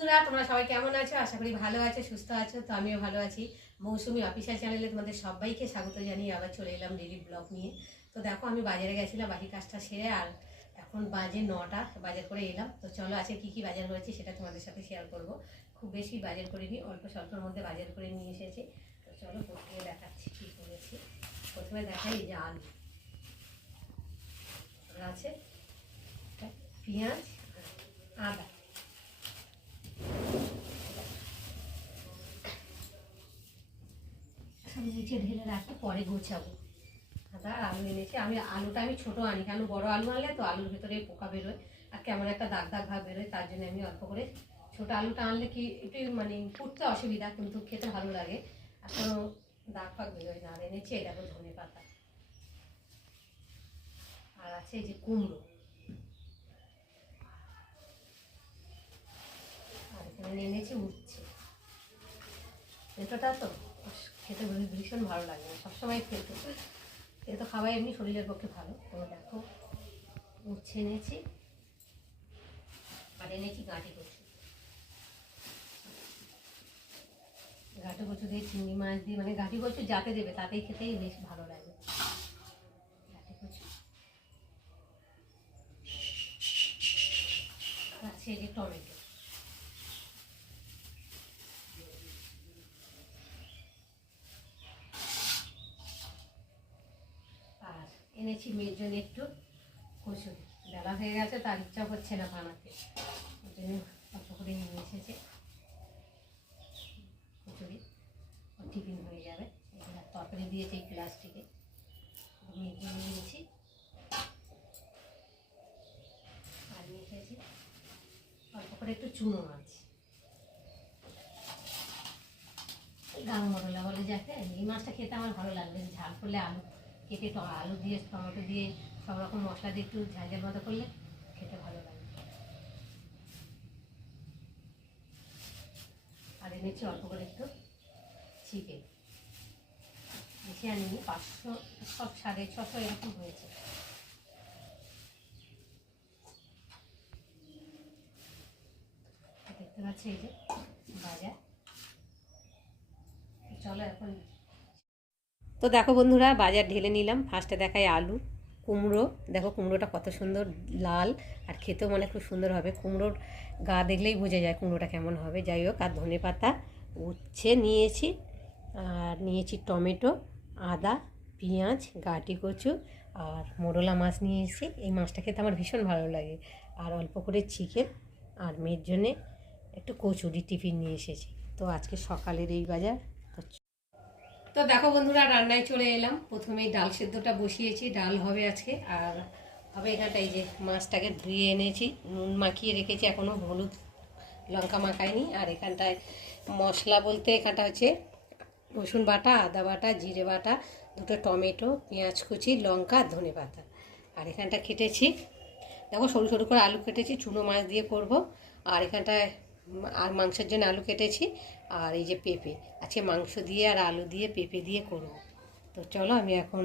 বন্ধুরা তোমরা সবাই কেমন আছো? আশা করি ভালো আছো, সুস্থ আছো। তো আমিও ভালো আছি। মৌসুমি অফিসিয়াল চ্যানেলে তোমাদের সবাইকে স্বাগত জানিয়ে আবার চলে এলাম ডেইলি ব্লগ নিয়ে। তো দেখো আমি বাজারে গেছিলাম বাকি কাজটা সেরে, আর এখন বাজে 9টা, বাজার করে এলাম। তো চলো আজকে কী কী বাজার করেছি সেটা তোমাদের সাথে শেয়ার করব। খুব বেশি বাজার করিনি, অল্প স্বল্পের মধ্যে বাজার করে নিয়ে এসেছি। তো চলো প্রথমে দেখাচ্ছি কী করেছি। প্রথমে দেখাই যে আলু আছে, পেঁয়াজ, আদা। নিচে ঢেলে রাখি, পরে গোছাবো। আদা আর আলু এনেছি। আলুটা ছোটো আনি, কেন বড় আলু আনলে তো আলুর ভেতরে পোকা বেরোয় আর কেমন একটা দাগ দাগ ভাব বেরোয়, তার জন্য আমি অল্প করে ছোটো আলুটা আনলে কি একটু ফুটতে অসুবিধা, কিন্তু খেতে ভালো লাগে আর কোনো দাগ ফাগ বেরোয় না। আর এনেছি এই দেখো ধনে পাতা, আর আছে এই যে কুমড়ো, আর এখানে এনেছি উচ্ছে। এতটা তো খেতে ভীষণ ভালো লাগে, সবসময় খেতে তো খাওয়াই এমনি শরীরের পক্ষে ভালো। তো দেখো উচ্ছে এনেছি, আর এনেছি গাঁটি কচু। গাঁটি কচু দিয়ে চিংড়ি মাছ দিয়ে, গাঁটি কচু যাতে দেবে তাতেই খেতেই বেশ ভালো লাগে। গাঁটি কচু আছে, এই যে টমেটো, আর এনেছি মেয়ের জন্য একটু কচুরি। বেলা হয়ে গেছে, তার ইচ্ছা হচ্ছে না বানাতে, ওই জন্য অল্প করে নিয়ে এসেছে কচুরি। ও টিফিন হয়ে যাবে। এগুলো তরকারি দিয়েছে এই প্লাস্টিকে, মেয়ের জন্য নিয়েছি। আর নিয়ে এসেছি অল্প করে একটু চুনো মাছ, গাং মরলা বলে যাকে। এই মাছটা খেতে আমার ভালো লাগবে, ঝাল করলে আলু কেটে আলু দিয়ে টমেটো দিয়ে সব রকম মশলা দিয়ে একটু ঝাল ঝাল মতো করলে খেতে ভালো লাগে। আর এনেছি অল্প করে একটু চিকেন, বেশি আনিনি, 500 সব 650 এরকম হয়েছে। দেখতে পাচ্ছি এই যে বাজার। চলো এখন তো দেখো বন্ধুরা বাজার ঢেলে নিলাম। ফার্স্টে দেখাই আলু, কুমড়ো। দেখো কুমড়োটা কত সুন্দর লাল, আর খেতেও খুব সুন্দর হবে। কুমড়োর গা দেখলেই বোঝা যায় কুমড়োটা কেমন হবে। যাই হোক, আর ধনে পাতা, উচ্ছে নিয়েছি, আর নিয়েছি টমেটো, আদা, পেঁয়াজ, গাঁটি কচু, আর মোরলা মাছ নিয়ে এসেছি। এই মাছটা খেতে আমার ভীষণ ভালো লাগে। আর অল্প করে চিকেন, আর মেয়ের জন্যে একটু কচুরি টিফিন নিয়ে এসেছি। তো আজকে সকালের এই বাজার। তো দেখো বন্ধুরা রান্নায় চলে এলাম। প্রথমেই ডাল সেদ্ধটা বসিয়েছি, ডাল হবে আজকে। আর হবে এখানটায় যে মাছটাকে ধুয়ে এনেছি, নুন মাখিয়ে রেখেছি, এখনও হলুদ লঙ্কা মাখাইনি। আর এখানটায় মশলা বলতে এখানটা হচ্ছে রসুন বাটা, আদা বাটা, জিরে বাটা, দুটো টমেটো, পেঁয়াজ কুচি, লঙ্কা, ধনে পাতা। আর এখানটা কেটেছি দেখো সরু সরু করে আলু কেটেছি, চুনো মাছ দিয়ে করব। আর এখানটায় আর মাংসের জন্য আলু কেটেছি। আর এই যে পেঁপে, আজকে মাংস দিয়ে আর আলু দিয়ে পেঁপে দিয়ে করব। তো চলো আমি এখন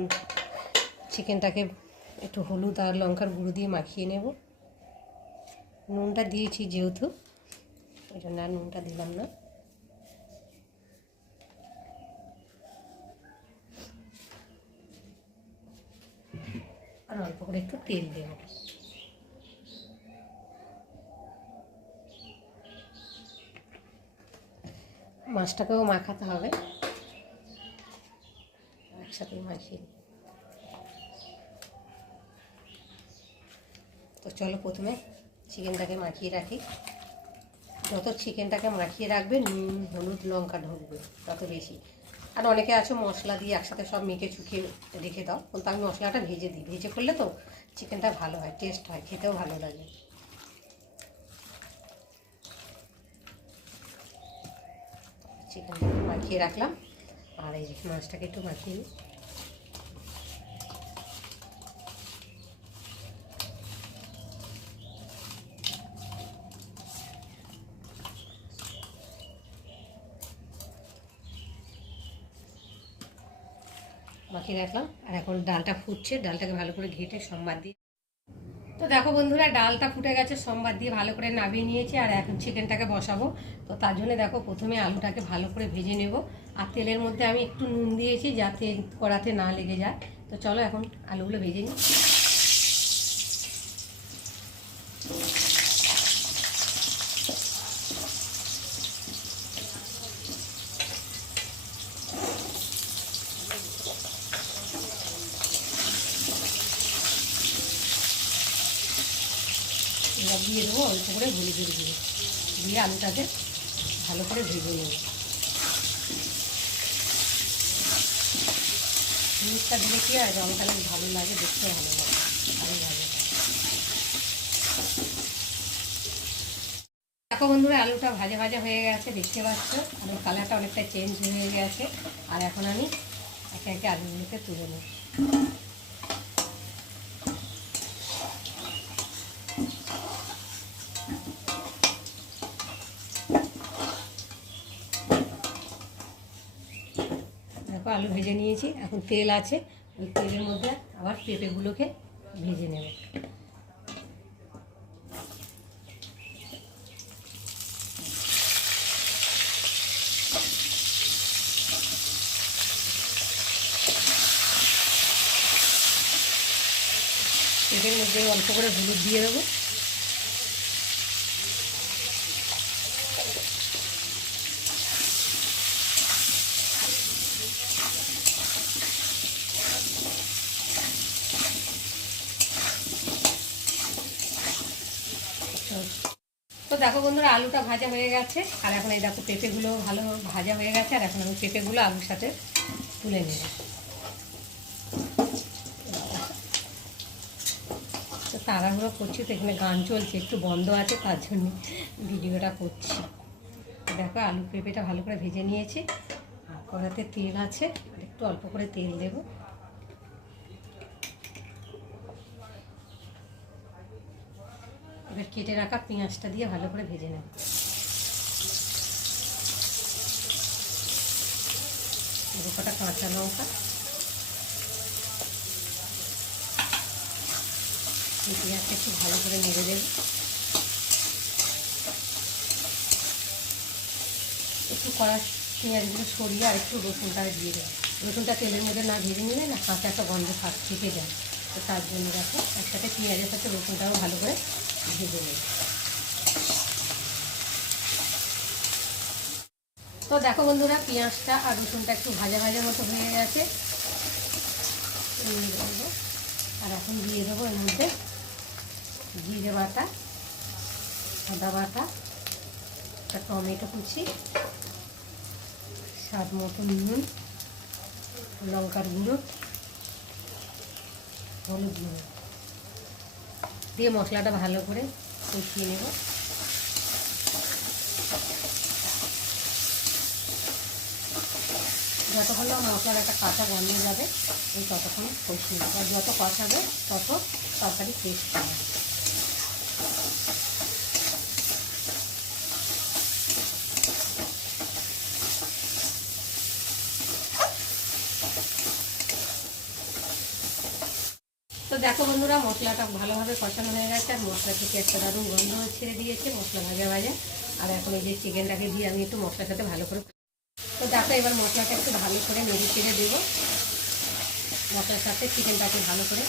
চিকেনটাকে একটু হলুদ আর লঙ্কার গুঁড়ো দিয়ে মাখিয়ে নেব। নুনটা দিয়েছি যেহেতু, ওই জন্য আর নুনটা দিলাম না। আর অল্প করে একটু তেল দেব। মাছটাকেও মাখাতে হবে, একসাথে মাখিয়ে। তো চলো প্রথমে চিকেনটাকে মাখিয়ে রাখি। যত চিকেনটাকে মাখিয়ে রাখবে নুন হলুদ লঙ্কা ঢুকবে তত বেশি। আর অনেকে আছে মশলা দিয়ে একসাথে সব মেখে চুকিয়ে রেখে দাও, কিন্তু আমি মশলাটা ভেজে দিই। ভেজে করলে তো চিকেনটা ভালো হয়, টেস্ট হয়, খেতেও ভালো লাগে। চিকেনটাকে মাখিয়ে রাখলাম, আর এই যে মাছটাকে একটু মাখিয়ে নিই। মাখিয়ে রাখলাম। আর এখন ডালটা ফুটছে, ডালটাকে ভালো করে ঘেটে সম্বাদ দিয়ে তো দেখো বন্ধুরা, ডালটা ফুটে গেছে, সোমবার দিয়ে ভালো করে নামিয়ে নিয়েছি। আর এখন চিকেনটাকে বসাবো। তো তার জন্য দেখো প্রথমে আলুটাকে ভালো করে ভেজে নেব। আর তেলের মধ্যে আমি একটু নুন দিয়েছি যাতে কড়াতে না লেগে যায়। তো চলো এখন আলুগুলো ভেজে নিই। এবার দিয়ে দেবো অল্প করে হলুদের গুঁড়ো, দিয়ে আলুটাকে ভালো করে ভেজে নেব। জিনিসটা দিলে কি হয়, রঙটা বেশ ভালো লাগে, দেখতে ভালো লাগে, ভালো লাগে। দেখো বন্ধুরা, আলুটা ভাজা ভাজা হয়ে গেছে, দেখতে পাচ্ছ আলুর কালারটা অনেকটা চেঞ্জ হয়ে গেছে। আর এখন আমি একে একে আলুগুলোকে তুলে নেব। দেখো আলু ভেজে নিয়েছি, এখন তেল আছে, ওই তেলের মধ্যে আবার পেঁপেগুলোকে ভেজে নেব। পেঁপের মধ্যে অল্প করে হলুদ দিয়ে দেবো। তো দেখো বন্ধুরা, আলুটা ভাজা হয়ে গেছে। আর এখন এই দেখো পেঁপেগুলো ভালো ভাজা হয়ে গেছে। আর এখন আমি পেঁপেগুলো আলুর সাথে তুলে নেব। তো তাড়াহুড়ো করছি, তো এখানে গান চলছে, একটু বন্ধ আছে, তার জন্য ভিডিওটা করছি। দেখো আলু পেঁপেটা ভালো করে ভেজে নিয়েছি। আর কড়াতে তেল আছে, একটু অল্প করে তেল দেবো। এবার কেটে রাখা পেঁয়াজটা দিয়ে ভালো করে ভেজে নেব। কটা কাঁচা লঙ্কা, এই পেঁয়াজটা একটু ভালো করে নেড়ে দেব। একটু কড়া পেঁয়াজগুলো সরিয়ে আর একটু রসুনটা দিয়ে দেবো। রসুনটা তেলের মধ্যে না ভেজে নিলে না কাঁচা একটা গন্ধ থেকে যায়। তো তার জন্য দেখো একসাথে পেঁয়াজের সাথে রসুনটাও ভালো করে ভেজে নেব। তো দেখো বন্ধুরা, পেঁয়াজটা আর রসুনটা একটু ভাজা ভাজা মতো হয়ে গেছে। আর এখন দিয়ে দেবো এর মধ্যে জিরে বাটা, আদা বাটা, একটা টমেটো কুচি, স্বাদ মতো নুন, লঙ্কার গুঁড়ো, হলুদ গুঁড়ো দিয়ে মশলাটা ভালো করে কষিয়ে নেব। যতক্ষণ না মশলার একটা কাঁচা গন্ধ যাবে, এই ততক্ষণ কষিয়ে নেব। আর যত কষাবে তত তরকারি টেস্ট হবে। তো দেখো বন্ধুরা, মশলাটা ভালোভাবে কষানো হয়ে গেছে। আর মশলা থেকে একটা দারুণ গন্ধ ছেড়ে দিয়েছে, মশলা ভাজা ভাজা। আর এখন এই যে চিকেনটাকে দিয়ে আমি একটু মশলার সাথে ভালো করে, তো দেখো এবার মশলাটা একটু ভালো করে নেড়ে চেড়ে দেবো। মশলার সাথে চিকেনটাকে ভালো করে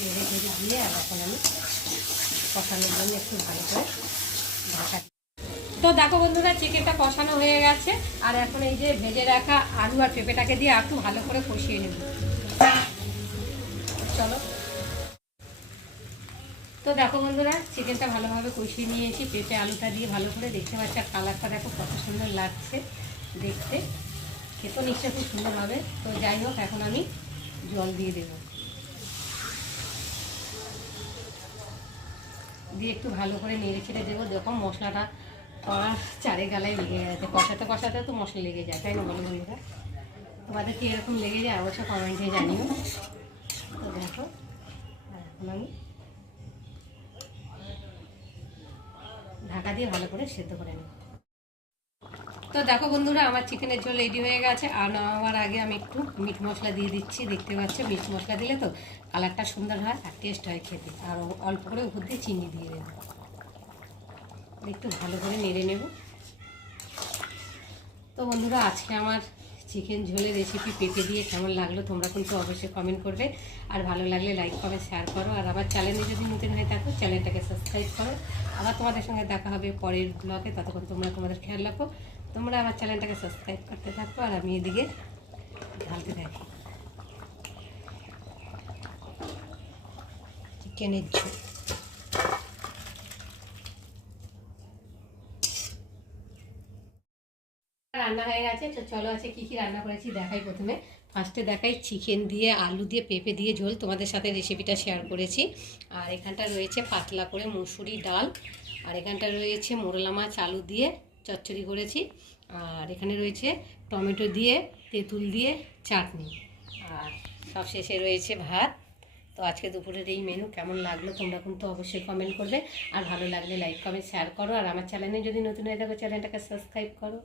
নেড়ে চেড়ে দিয়ে আর এখন আমি কষানোর জন্য একটু ভালো করে ঢাকা। তো দেখো বন্ধুরা, চিকেনটা কষানো হয়ে গেছে। আর এখন এই যে ভেজে রাখা আলু আর পেঁপেটাকে দিয়ে একটু ভালো করে কষিয়ে নেব। চলো। তো দেখো বন্ধুরা, চিকেনটা ভালোভাবে কষিয়ে নিয়েছি, পেঁপে আলুটা দিয়ে ভালো করে, দেখতে পাচ্ছি। আর কালারটা দেখো কত সুন্দর লাগছে দেখতে, খেতেও নিশ্চয়ই খুব সুন্দর হবে। তো যাই হোক, এখন আমি জল দিয়ে দেব, দিয়ে একটু ভালো করে নেড়ে ছেড়ে দেবো। দেখো মশলাটা কড়ার চারে গালায় লেগে গেছে, কষাতে কষাতে তো মশলা লেগে যায়, তাই না বলো বন্ধুরা? তোমাদের কি এরকম লেগে যায় অবশ্যই কমেন্টে জানিও। তো দেখো এখন আমি ঢাকা দিয়ে ভালো করে সেদ্ধ করে নেব। তো তো দেখো বন্ধুরা, আমার চিকেনের ঝোল রেডি হয়ে গেছে। আর নামাবার আগে আমি একটু মিট মশলা দিয়ে দিচ্ছি। দেখতে পাচ্ছ, মিট মশলা দিলে তো কালারটা সুন্দর হয় আর টেস্ট হয় খেতে। আর অল্প করে উপর দিয়ে চিনি দিয়ে দেবো। একটু ভালো করে নেড়ে নেব। তো বন্ধুরা, আজকে আমার চিকেন ঝোলের রেসিপি পেঁপে দিয়ে কেমন লাগলো তোমরা কিন্তু অবশ্যই কমেন্ট করবে। আর ভালো লাগলে লাইক কমেন্ট শেয়ার করো। আর আমার চ্যানেলে যদি নতুন হয়ে থাকো চ্যানেলটাকে সাবস্ক্রাইব করো। আবার তোমাদের সঙ্গে দেখা হবে পরের ব্লগে। ততক্ষণ তোমরা তোমাদের খেয়াল রাখো। তোমরা আমার চ্যানেলটাকে সাবস্ক্রাইব করতে থাকো। আর আমি এদিকে ঢালতে থাকি চিকেনের ঝোল। রান্না হয়ে গেছে। তো চলো, আছে কি কি রান্না করেছি দেখাই। প্রথমে ফার্স্টে দেখাই চিকেন দিয়ে আলু দিয়ে পেঁপে দিয়ে ঝোল, তোমাদের সাথে রেসিপিটা শেয়ার করেছি। আর এখানটা রয়েছে পাতলা করে মুসুরি ডাল। আর এখানটা রয়েছে মোরলা মাছ আলু দিয়ে চচ্চড়ি করেছি। আর এখানে রয়েছে টমেটো দিয়ে তেঁতুল দিয়ে চাটনি। আর সব শেষে রয়েছে ভাত। তো আজকে দুপুরের এই মেনু কেমন লাগলো তোমরা কিন্তু অবশ্যই কমেন্ট করবে। আর ভালো লাগলে লাইক কমেন্ট শেয়ার করো। আর আমার চ্যানেলে যদি নতুন হয়ে থাকো চ্যানেলটাকে সাবস্ক্রাইব করো।